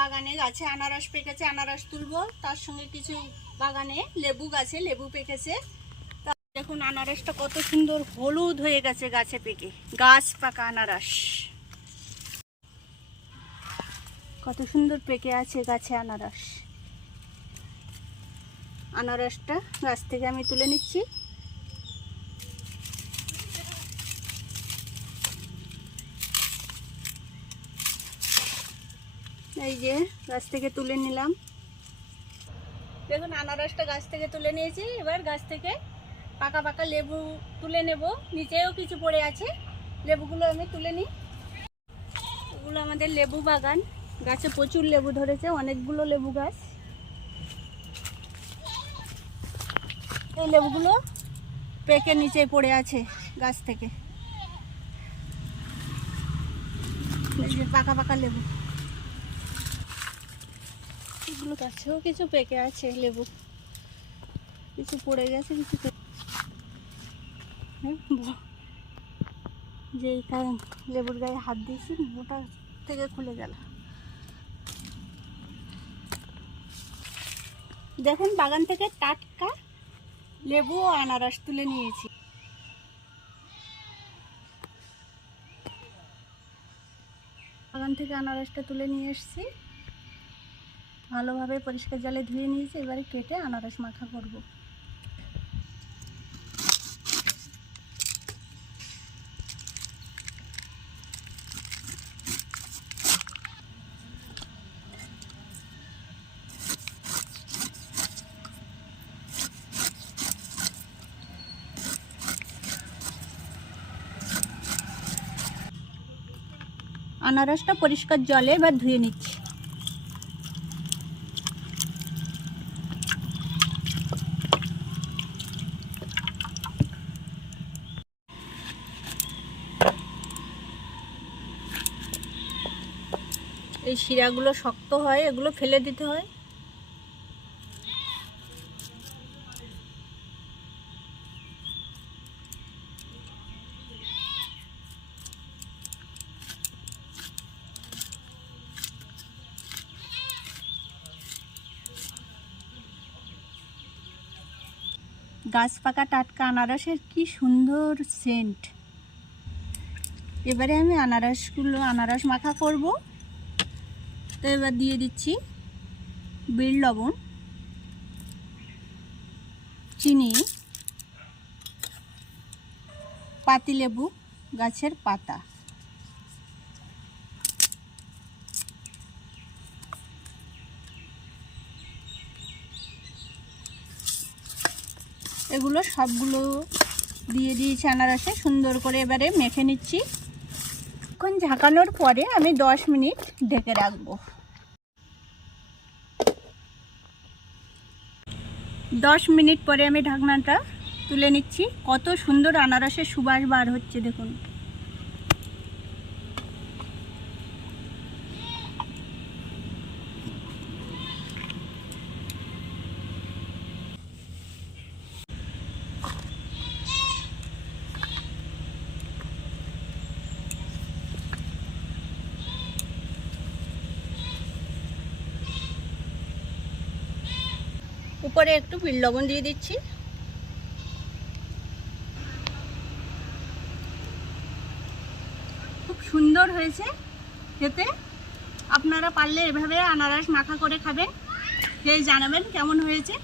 বাগানে গাছে আনারস পেকেছে, আনারস তুলবো। তার সঙ্গে কিছু বাগানে লেবু গাছে লেবু পেকেছে। দেখুন আনারসটা কত সুন্দর হলুদ হয়ে গেছে গাছে পেকে, গাছ পাকা আনারস কত সুন্দর পেকে আছে গাছে আনারস। আনারসটা গাছ থেকে আমি তুলে নিচ্ছি। এই যে গাছ থেকে তুলে নিলাম। দেখুন আনারসটা গাছ থেকে তুলে নিয়েছি। এবার গাছ থেকে পাকা পাকা লেবু তুলে নেব। নিচেও কিছু পড়ে আছে, লেবুগুলো আমি তুলে নিই। এগুলো আমাদের লেবু বাগান, গাছে প্রচুর লেবু ধরেছে, অনেকগুলো লেবু গাছ। এই লেবুগুলো পেকে নিচে পড়ে আছে গাছ থেকে, এই যে পাকা পাকা লেবু। এগুলো গাছেও কিছু পেকে আছে লেবু, কিছু পড়ে গেছে, কিছু যে লেবুর গায়ে হাত দিয়েছি ওটা থেকে খুলে গেল। দেখুন বাগান থেকে টাটকা লেবু ও আনারস তুলে নিয়েছি। বাগান থেকে আনারসটা তুলে নিয়ে এসেছি, ভালোভাবে পরিষ্কার জলে ধুয়ে নিয়েছি। এবারে কেটে আনারস মাখা করব। আনারসটা পরিষ্কার জলে এবার ধুয়ে নিচ্ছি। এই শিরাগুলো শক্ত হয়, এগুলো ফেলে দিতে হয়। গাছ পাকা টাটকা আনারসের কি সুন্দর সেন্ট। এবারে আমি আনারস মাখা করব। তো এবার দিয়ে দিচ্ছি বিট লবণ, চিনি, পাতিলেবু গাছের পাতা, এগুলো সবগুলো দিয়ে দিয়েছি আনারসে। সুন্দর করে এবারে মেখে নিচ্ছি। এখন ঝাঁকানোর পরে আমি 10 মিনিট ঢেকে রাখবো। 10 মিনিট পরে আমি ঢাকনাটা তুলে নিচ্ছি। কত সুন্দর আনারসের সুবাস বার হচ্ছে দেখুন। উপরে একটু বিট লবণ দিয়ে দিচ্ছি। খুব সুন্দর হয়েছে খেতে। আপনারা পারলে এভাবে আনারস মাখা করে খাবেন, খেয়ে জানাবেন কেমন হয়েছে।